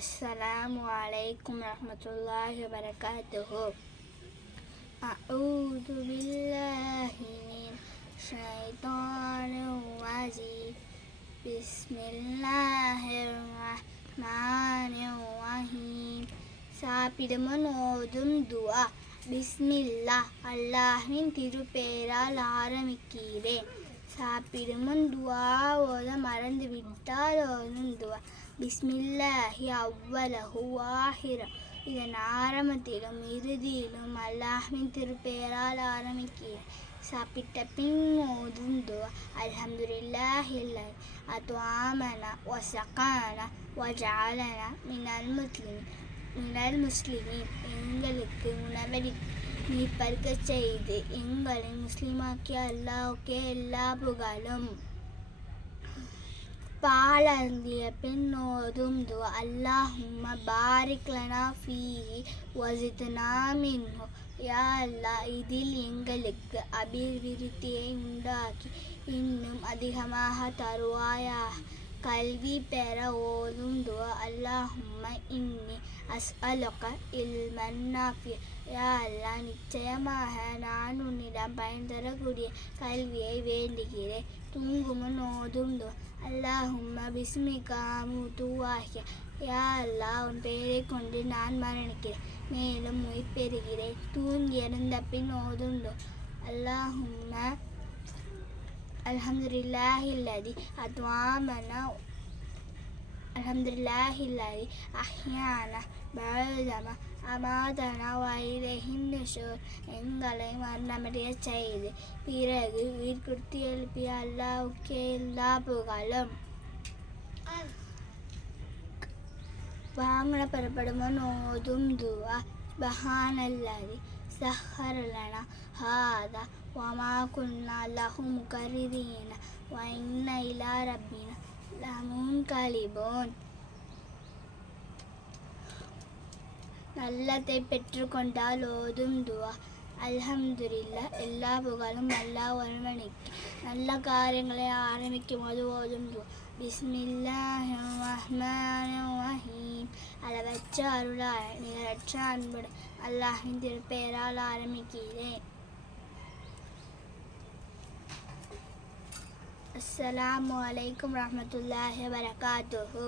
Assalamu alaikum warahmatullahi wabarakatuh. A'udzu billahi minasy syaithanir rajim. Bismillahirrahmanirrahim. சாப்பிடுமுன் ஓதும் துஆ. பிஸ்மில்லாஹ், அல்லாஹ்வின் திருப்பெயரால் ஆரம்பிக்கிறேன். சாப்பிடுமுன் துஆ ஓத மறந்துவிட்டால் ஓதும் துஆ. பிஸ்மில்லாஹி அவ்வலஹு ஆஹிரஹு. இதன் ஆரம்பத்திலும் இறுதியிலும் அல்லாஹ்வின் திருப்பெயரால் ஆரம்பிக்கிறேன். சாப்பிட்ட பின் ஓதும் துஆ. அல்ஹம்துலில்லாஹில்லதி அத்அமனா வஸகானா வஜஅலனா மினல் முஸ்லிமீன். எங்களுக்கு உணவளித்து நீர் பருக்கச் செய்து எங்களை முஸ்லிமாக்கிய அல்லாஹ்வுக்கே எல்லா புகழும். பால் அருந்திய பின் ஓதும் துஆ. அல்லாஹும்ம பாரிக் லனா ஃபீஹி வஸித்னா மின்ஹு. யா அல்லாஹ், இதில் எங்களுக்கு அபிவிருத்தியை உண்டாக்கி இன்னும் அதிகமாக தருவாயாக. கல்வி பெற ஓதும் துஆ. அல்லாஹும்ம இன்னி அஸ்அலுக இல்மன் நாஃபிஅ. யா அல்லாஹ், நிச்சயமாக நான் உன்னிடம் பயன் தரக்கூடிய கல்வியை வேண்டுகிறேன். தூங்குமுன் ஓதும் துஆ. அல்லாஹும்ம பிஸ்மிக அமூது வஅஹ்யா. யா அல்லாஹ், உன் பெயரை கொண்டு நான் மரணிக்கிறேன், மேலும் உயிர் பெறுகிறேன். தூங்கி எழுந்த பின் ஓதும் துஆ. அல்லாஹும்ம அல்ஹம்துலில்லாஹில்லதி அஹ்யானா பஅதமா அமாதனா வஇலைஹின் நுஷூர். எங்களை மரணமடையச் செய்து பிறகு உயிர் கொடுத்து எழுப்பிய அல்லாஹ்வுக்கே எல்லா புகழும். வாங்கின பெறப்படுமுன் ஓதும் துஆ. சுப்ஹானல்லதி சஹ்ஹர லனா ஹாதா வமா குன்னா லஹு முக்ரினீன வ இன்னா இலா ரப்பினா லமுன்கலிபூன். நல்லதை பெற்றுக்கொண்டால் ஓதும் துஆ. அல்ஹம்துலில்லாஹ், எல்லா புகழும் அல்லாஹ் ஒருவனுக்கு. நல்ல காரியங்களை ஆரம்பிக்கும் போது ஓதும் துஆ. பிஸ்மில்லாஹிர் ரஹ்மானிர் ரஹீம். அளவற்ற அருளாளன் நிகரற்ற அன்புடன் அல்லாஹ்வின் திருப்பெயரால் ஆரம்பிக்கிறேன். அஸ்ஸலாமு அலைக்கும் வரஹ்மத்துல்லாஹி வபரகாத்துஹு.